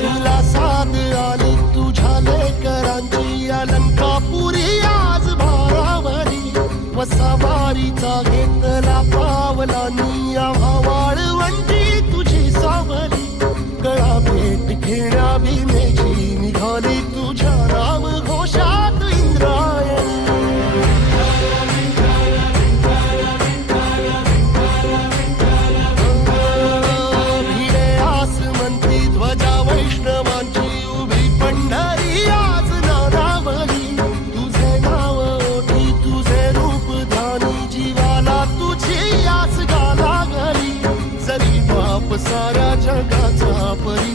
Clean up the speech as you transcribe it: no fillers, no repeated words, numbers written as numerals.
तुला साथ आली तुझ्या लेकरांची अलंकापुरी आज भारावरी वसावारीचा घेतला पावलांनी आव्हा वाळवंटी तुझी सावली गळा भेट घेण्या भीमेची निघाली तुझ्या राम घोषात इंद्रायणी भिडे आसमंती ध्वजा वैष्णवांची उभी पंढरी आज नानावली तुझे नाव ओठी तुझे रूप ध्यानी जीवाला तुझी आस गाला गली जरी बाप साऱ्या जगाचा परी